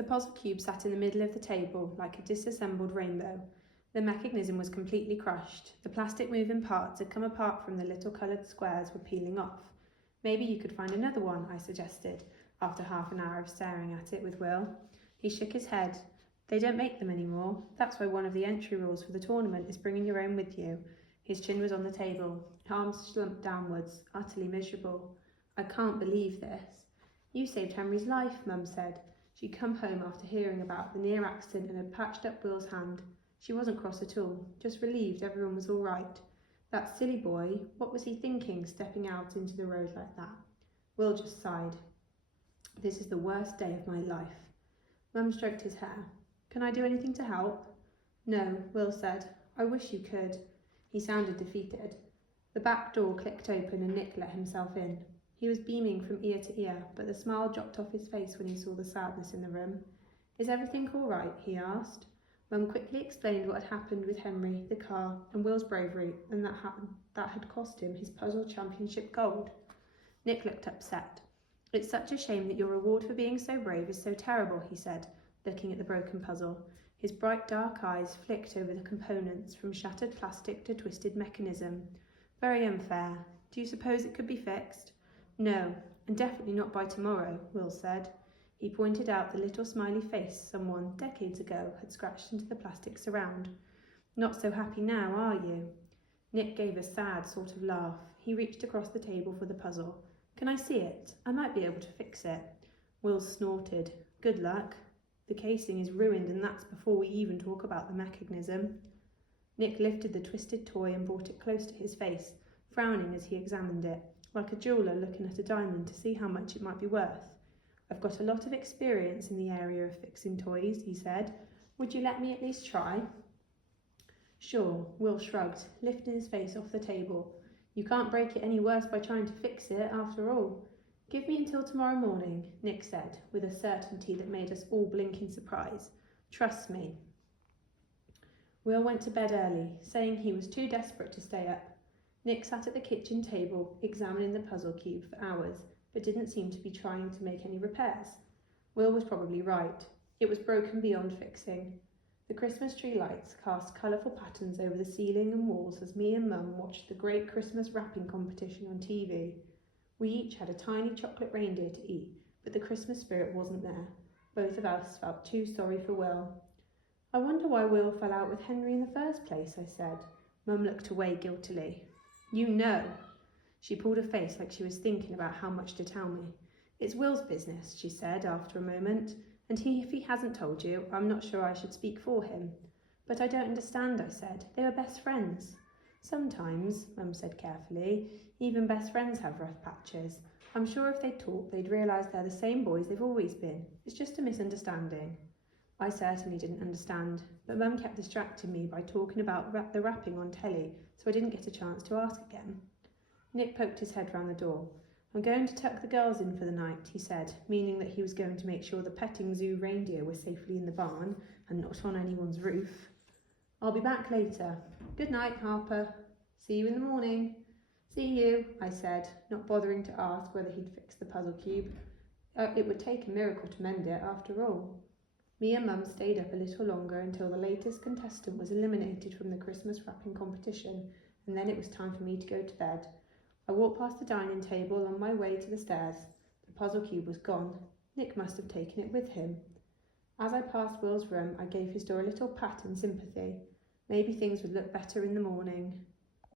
The puzzle cube sat in the middle of the table like a disassembled rainbow. The mechanism was completely crushed. The plastic moving parts had come apart from the little coloured squares were peeling off. Maybe you could find another one, I suggested, after half an hour of staring at it with Will. He shook his head. They don't make them anymore. That's why one of the entry rules for the tournament is bringing your own with you. His chin was on the table, arms slumped downwards, utterly miserable. I can't believe this. You saved Henry's life, Mum said. She'd come home after hearing about the near accident and had patched up Will's hand. She wasn't cross at all, just relieved everyone was all right. That silly boy, what was he thinking, stepping out into the road like that? Will just sighed. This is the worst day of my life. Mum stroked his hair. Can I do anything to help? No, Will said. I wish you could. He sounded defeated. The back door clicked open and Nick let himself in. He was beaming from ear to ear, but the smile dropped off his face when he saw the sadness in the room. Is everything all right? He asked. Mum quickly explained what had happened with Henry, the car, and Will's bravery, and that had cost him his puzzle championship gold. Nick looked upset. It's such a shame that your reward for being so brave is so terrible, he said, looking at the broken puzzle. His bright dark eyes flicked over the components, from shattered plastic to twisted mechanism. Very unfair. Do you suppose it could be fixed? No, and definitely not by tomorrow, Will said. He pointed out the little smiley face someone, decades ago, had scratched into the plastic surround. Not so happy now, are you? Nick gave a sad sort of laugh. He reached across the table for the puzzle. Can I see it? I might be able to fix it. Will snorted. Good luck. The casing is ruined, and that's before we even talk about the mechanism. Nick lifted the twisted toy and brought it close to his face, frowning as he examined it, like a jeweller looking at a diamond to see how much it might be worth. I've got a lot of experience in the area of fixing toys, he said. Would you let me at least try? Sure, Will shrugged, lifting his face off the table. You can't break it any worse by trying to fix it, after all. Give me until tomorrow morning, Nick said, with a certainty that made us all blink in surprise. Trust me. Will went to bed early, saying he was too desperate to stay up. Nick sat at the kitchen table, examining the puzzle cube for hours, but didn't seem to be trying to make any repairs. Will was probably right. It was broken beyond fixing. The Christmas tree lights cast colourful patterns over the ceiling and walls as me and Mum watched the great Christmas wrapping competition on TV. We each had a tiny chocolate reindeer to eat, but the Christmas spirit wasn't there. Both of us felt too sorry for Will. I wonder why Will fell out with Henry in the first place, I said. Mum looked away guiltily. You know. She pulled a face like she was thinking about how much to tell me. It's Will's business, she said after a moment, and if he hasn't told you, I'm not sure I should speak for him. But I don't understand, I said. They were best friends. Sometimes, Mum said carefully, even best friends have rough patches. I'm sure if they talked, they'd realise they're the same boys they've always been. It's just a misunderstanding. I certainly didn't understand, but Mum kept distracting me by talking about the wrapping on telly, so I didn't get a chance to ask again. Nick poked his head round the door. I'm going to tuck the girls in for the night, he said, meaning that he was going to make sure the petting zoo reindeer were safely in the barn and not on anyone's roof. I'll be back later. Good night, Harper. See you in the morning. See you, I said, not bothering to ask whether he'd fixed the puzzle cube. It would take a miracle to mend it, after all. Me and Mum stayed up a little longer until the latest contestant was eliminated from the Christmas wrapping competition, and then it was time for me to go to bed. I walked past the dining table on my way to the stairs. The puzzle cube was gone. Nick must have taken it with him. As I passed Will's room, I gave his door a little pat in sympathy. Maybe things would look better in the morning.